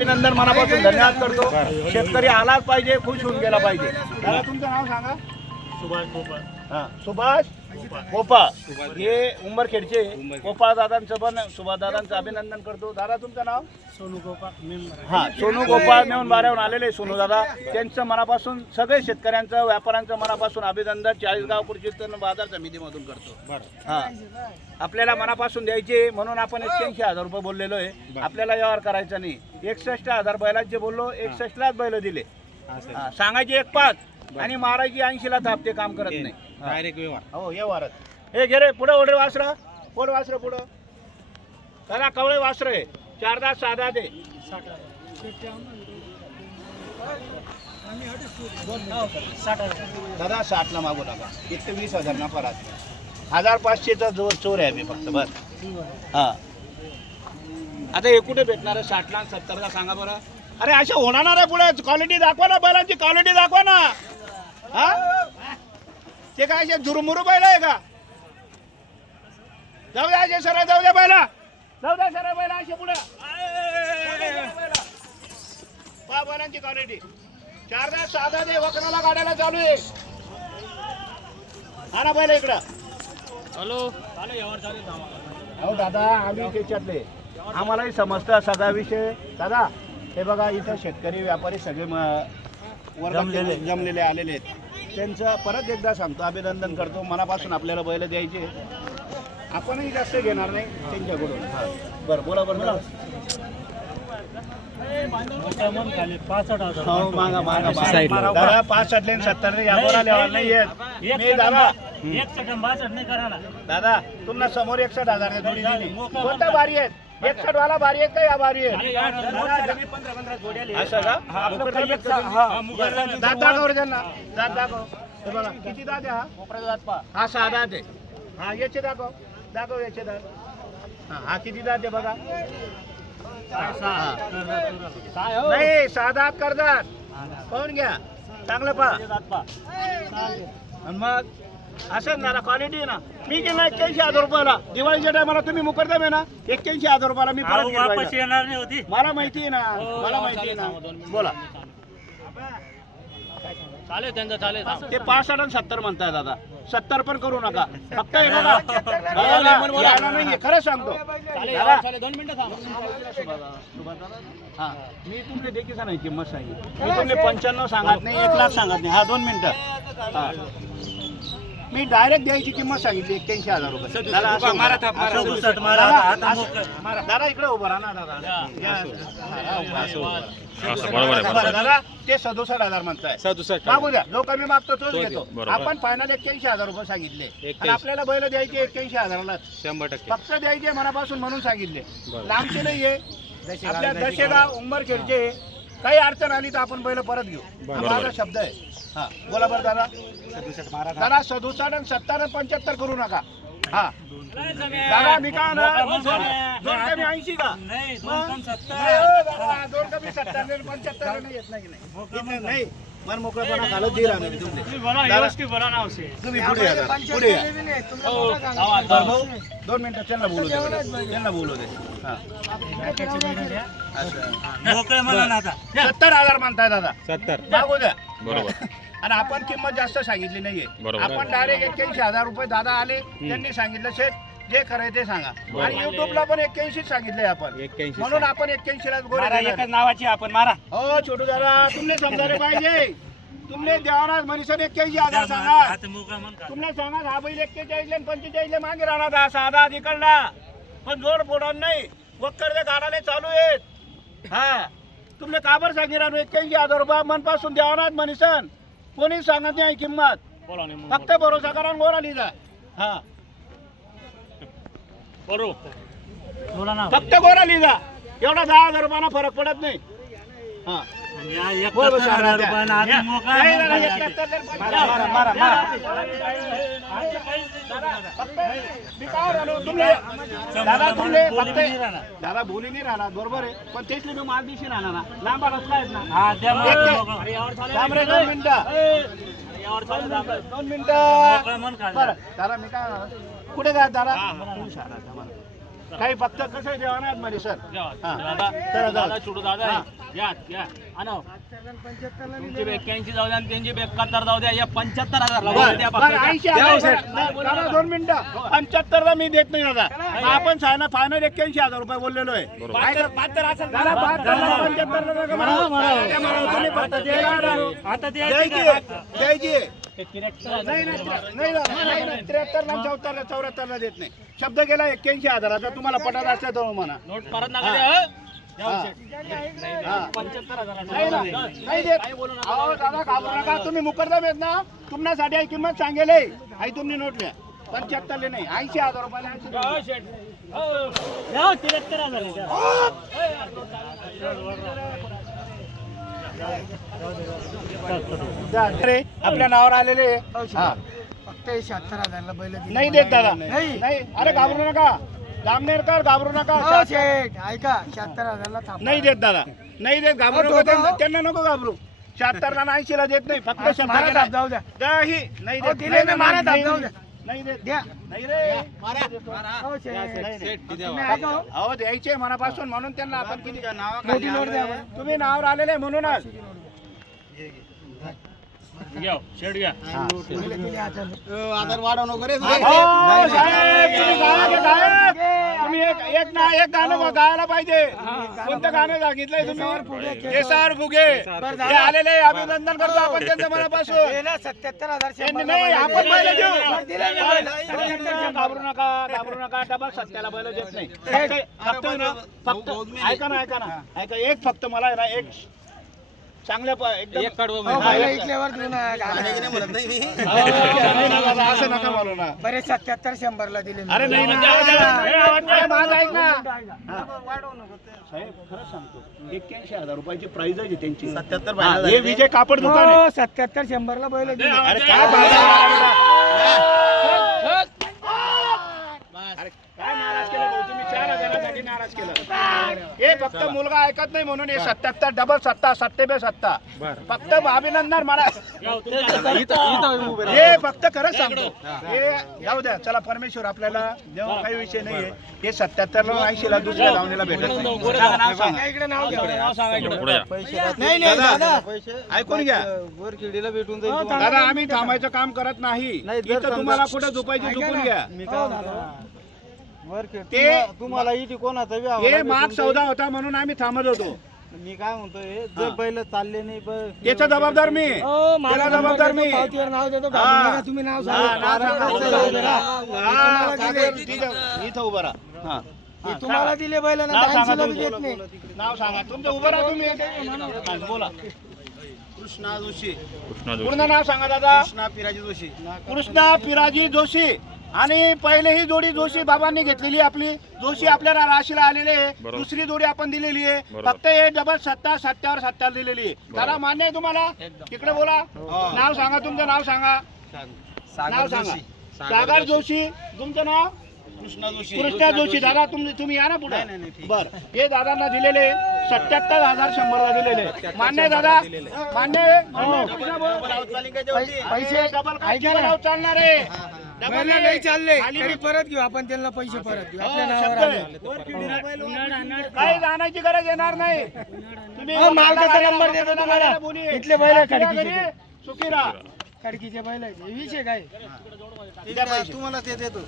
अभिनंदन मनापासून धन्यवाद करतो। शेतकरी आलाच पाहिजे, खुश होऊन गेला पाहिजे। दादा तुमचं नाव सांगा। सुभाष गोपाळ। हां, सुभाष गोपाळ, हे उंबरखेडचे गोपाळ दादांचं पण सुभाष दादांचं अभिनंदन करतो। दादा तुमचं नाव? सोनू गोपाळ मेंबर। हां, सोनू गोपाळ मेहून बाऱ्याहून आलेले सोनू दादा, त्यांचं मनापासून सगळे शेतकऱ्यांचं व्यापाऱ्यांचं मनापासून अभिनंदन 40गाव कृषी उत्पन्न बाजार समितीमधून करतो। हां, आपल्याला मनापासून द्यायचे म्हणून आपण 81,000 रुपये बोललेलो आहे। आपल्याला व्यवहार करायचा नाही। 61,000 बैलांचे बोललो, 61लाच बैल दिले। सांगायचे 1.5 आणि मारायची 80ला थाप, ते काम करत नाही। डायरेक्ट व्यवहार। हो व्यवहारच। हे घे रे पुढे ओढे वासरा, कोण वासर पुढं दादा, कवळे वासर आहे, 4 दात 6 दात आहे। दादा 60ला मागू नका, 120,000 नफा राहते। 1,500चा जोर चोर आहे मी फक्त बस। हा, आता हे कुठे भेटणार आहे? 60ला 70ला सांगा बरं। अरे अशा होणार आहे पुढे, क्वालिटी दाखवा ना, बैलांची क्वालिटी दाखवा ना। हा, ते काय असे झुरमुरू बैल आहे का? जाऊ द्या असे सरळ, जाऊ द्या बैला, जाऊ द्या सरळ बैला असे पुढे। पहा बैलांची क्वालिटी, 4 दात 6 दात आहे, वखराला गाड्याला चालू आहे। हा ना बैल इकडं। हॅलो चालू व्यवहार चालू आहे। अहो दादा, आम्ही त्याच्यातले, आम्हालाही समजतं सगळा विषय। दादा हे बघा, इथं शेतकरी व्यापारी सगळे जमलेले आलेले आहेत। त्यांचं परत एकदा सांगतो, अभिनंदन करतो मनापासून। आपल्याला बैल द्यायचे, आपणही जास्त घेणार नाही त्यांच्याकडून। बरं बोला बरं। दादा 65 आणि 70 यावर आल्यावर नाही येत मी दादा। दादा तुम्हाला समोर 61,000 जोडी दिली, कोणता बारी आहेत? 61 वाला बारी आहे का या बारी आहे? असं का? दात दाखव त्यांना, दात दाखव। हे बघा किती दात आहे? हा 6 दात आहे। हा याचे दाखव, दाखव याचे दात। हा किती दात आहे बघा? नाही 6 दात करतात, पाहून घ्या चांगलं पहा। आणि मग असं ना क्वालिटी ना, मी गेला 81,000 रुपयाला दिवाळीच्या टायमाला, तुम्ही मुकरदम आहे ना, 81,000 रुपयाला मी परत वापस येणार नाही होती। मला माहिती आहे ना, मला माहिती आहे ना। बोला चालेल त्यांचं, चालेल। ते 65 आणि 70 म्हणताय दादा, 70 पण करू नका फक्त हे बघा। नाही खरं सांगतो दादा, 2 मिनिटं थांबा। हा मी तुमच्या देखील नाही किंमत सांगितली, मी तुमचे 95 सांगत नाही, 1 लाख सांगत नाही। हा 2 मिनिटं, हा मी डायरेक्ट द्यायची किंमत सांगितली 81,000 रुपये। दादा दादा इकडे उभं राहा ना दादा। दादा ते 67,000 म्हणताय, 67 मागू द्या, जो कमी मागतो तोच घेतो। आपण फायनल 81,000 रुपये सांगितले आणि आपल्याला बैल द्यायचे 81,000ला 100%, फक्त द्यायचे मनापासून म्हणून सांगितले। लांबचे नाहीये, आपल्या दशेगाव उंबरखेडचे। काही अडचण आली तर आपण बैल परत घेऊ, माझा शब्द आहे। हा बोला बरं दादा। दादा 67 आणि 70 आणि 75 करू नका। हा दादा मी का ना 2 कमी 80 का? 2 कमी 70 आणि 75 नाही येत नाही मन मोकळेपणा घालत दे राहणार तुम्ही पुढे या, पुढे या। 2 मिनिटं त्यांना बोलू दे, त्यांना बोलू दे। हा 70,000 म्हणताय दादा, 70 मागू द्या बरोबर। आणि आपण किंमत जास्त सांगितली नाहीये, आपण डायरेक्ट 81,000 रुपये दादा आले, त्यांनी सांगितलं शेठ जे खरंय ते सांगा। आणि युट्यूबला पण 81 सांगितलंय आपण, म्हणून आपण 81लाच गोरे नावाची आपण मारा। हो छोटू दादा, तुमने समजायला पाहिजे, तुमने द्यावाना मनीषाने 81,000 सांगा, तुमने सांगा हा बैल 41 आणि 45 मागे राहणार। हा साधा इकडला पण जोर बोडा नाही, वक्कर ते गाडाने चालू आहेत। हा तुमने काबर सांगितलं 81,000 रुपये मनपासून द्यावाना मनीषन, कोणी सांगत नाही किंमत, फक्त भरोसा करा गोरा लिहिजा। हा फक्त गोरा लिहिजा, एवढा 10,000 रुपयाला फरक पडत नाही। हा दादा बोली नाही राहणार बरोबर आहे, पण तेचली मी माल दिशी राहणार ना, लांबा रस्ता आहेत ना। 2 मिनिटं 2 मिनिटं बरं दादा, मी काय कुठे काय दादा काही फक्त कसं आहे देवानात मध्ये सर दादा चला दादा छोटू दादा हा. या या आणव तुमची 81 जाऊ द्या आणि त्यांची 71 जाऊ द्या या 75,000 ला द्या फक्त. 80,000 दादा 2 मिनिटं 75 ला मी देत नाही दादा आपण फायनल 81,000 रुपये बोललेलो आहे दादा 75 ला नका म्हणा. तुम्ही फक्त आता द्यायची नाही 73 ला 74 ला देत नाही शब्द गेला 81,000 तुम्हाला पटत असल्या तो म्हणा नोट परत नका द्या, हं? हा. 75,000 नाही ना, नाही देत. अहो दादा घाबरू नका तुम्ही मुकरदम येत ना तुमच्यासाठी आई किंमत सांगेल आई तुम्ही नोट लिहा 75 नाही 80,000 रुपयाला 80. द्या 73,000 अरे आपल्या नावावर आलेले हा. फक्त 76,000 बैल दिली. नाही देत दादा नाही. नाही अरे घाबरू नका जामनेरकर घाबरू नका हो शेठ, ऐका 76,000 ला थांबा. नाही देत दादा नाही देत घाबरू हो, नका दोघं. त्यांना नको घाबरू 76 ला 80 ला देत नाही फक्त शब्द मारा गेला. दाब जाऊ द्या. दाही नाही हो, देत दिले ना, मारा दाब जाऊ द्या. नाही देत द्या. नाही रे हो शेठ. नाही. तुम्ही ऐका हो. अहो द्यायचे मनापासून म्हणून त्यांना आपण किती मोठी नोट द्या बरं. तुम्ही नावावर आलेले म्हणूनच घ्या शेड घ्या बैल दिली हाताने. हो, साहेब, तुम्ही गायक आहे, गायक. तुम्ही एक ना एक गाणं गायला पाहिजे कोणतं गाणं सांगितलंय तुम्ही केसार फुगे हे आलेले अभिनंदन करतो आपण त्यांच्या मनापासून हे ना 77,000 त्यांनी 100 नाही ला आपण बैल बैल दिली. देऊ दिले ना बैल. घाबरू नका डबल सत्याला बैल देत नाही फक्त ना, फक्त ऐका ना ऐका एक फक्त मला आहे ना एक चांगल्या एकदम हो, बैल ऐकल्यावर देऊ ना. असं नका बोलू ना बरे 77 100 दिले मी. अरे नाही ना माझं ऐक ना साहेब खरंच सांगतो 81,000 रुपयाची प्राइस आहे त्यांची 77 हे विजय कापड दुकान आहे हो 77 100 ला बैल दिली. अरे काय अरे काय नाराज केलं भाऊ तुम्ही 4,000साठी नाराज केलं हे फक्त मुलगा ऐकत नाही म्हणून हे 77 डबल सत्ता 77 फक्त अभिनंदन मला हे फक्त खरंच सांगतो हे जाऊ द्या चला परमेश्वर आपल्याला जेव्हा काही विषय नाहीये हे 77 ला 80 ला दुसऱ्या लावणीला भेटत नाही सांगा, नाव सांगा. इकडे नाव घ्या. नाव सांगा इकडे नाही नाही दादा. ऐकून घ्या वरखिडीला भेटून हो, दादा. दादा आम्ही थांबायचं काम करत नाही इथं तुम्हाला कुठे झोपायची ऐका झोपून ना. घ्या हो, दादा. वरखिड ते- तुम्हाला इथे कोणाचा बी हे हवाला माग भेटून सौदा होता म्हणून आम्ही थांबत होतो जाईल. मी काय म्हणतोय जर बैल चालले नाही त्याचा जबाबदार मी हो, मला त्याला नंबर जबाबदार देतो, मी पावतीवर नाव देतो हा. घालून नका, तुम्ही नाव हा, सांगा. नाव सांगा. हा, हा, तुम्हाला कागद तिथं इथं उभं राहा हा. हे तुम्हाला दिले बैल ना नाव सांगा 80 ला बी तुमचं. देत नाही. नाव सांगा तुमचं उभं राहा तुम्ही हा, बोला कृष्णा जोशी पूर्ण नाव सांगा दादा कृष्णा पिराजी जोशी कृष्णा पिराजी जोशी आणि पहिले ही जोडी जोशी बाबांनी घेतलेली आपली जोशी आपल्याला राशीला आलेले आहे दुसरी जोडी आपण दिलेली आहे फक्त हे डबल सत्यावर दिलेली आहे दादा मान्य आहे तुम्हाला तिकडे बोला नाव सांगा तुमचं नाव सांगा नाव सांगा सागर जोशी तुमचं नाव कृष्णा जोशी कृष्णा जोशी दादा तुम्ही या ना पुढे बर हे दादांना दिलेले 77,100 ला दिलेले मान्य आहे दादा मान्य आहे? पैसे डबल ऐका ना. चालणार आहे बैल नाही चालले तरी परत घेऊ आपण त्यांना पैसे परत देऊ आपल्या नावावर आले. काही जाण्याची गरज येणार नाही तुम्ही हो, मालकाचा नंबर देतो तुम्हाला. बोली. इथले बैल आहे सुखी राहा खडकीचे. घरी, सुखी राहा खडकीचे बैल आहेत. हे विषय काय तुम्हाला ते देतो